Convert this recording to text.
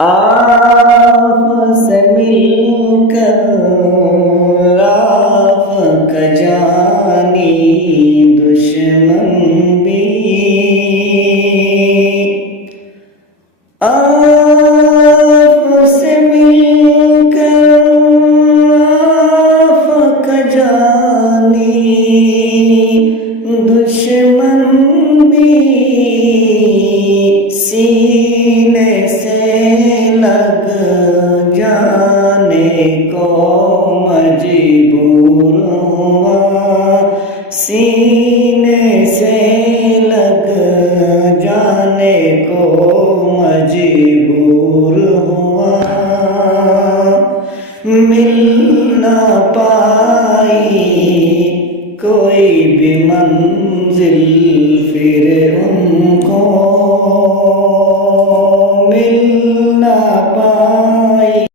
आपसे मिलकर आफक जानी दुश्मन भी आपसे मिलकर आफक जानी दुश्मन भी सीने से लग जाने को मजबूर हुआ सीने से लग जाने को मजबूर हुआ मिल ना पाई कोई भी मंजिल फिर उनको मिल ना पाई।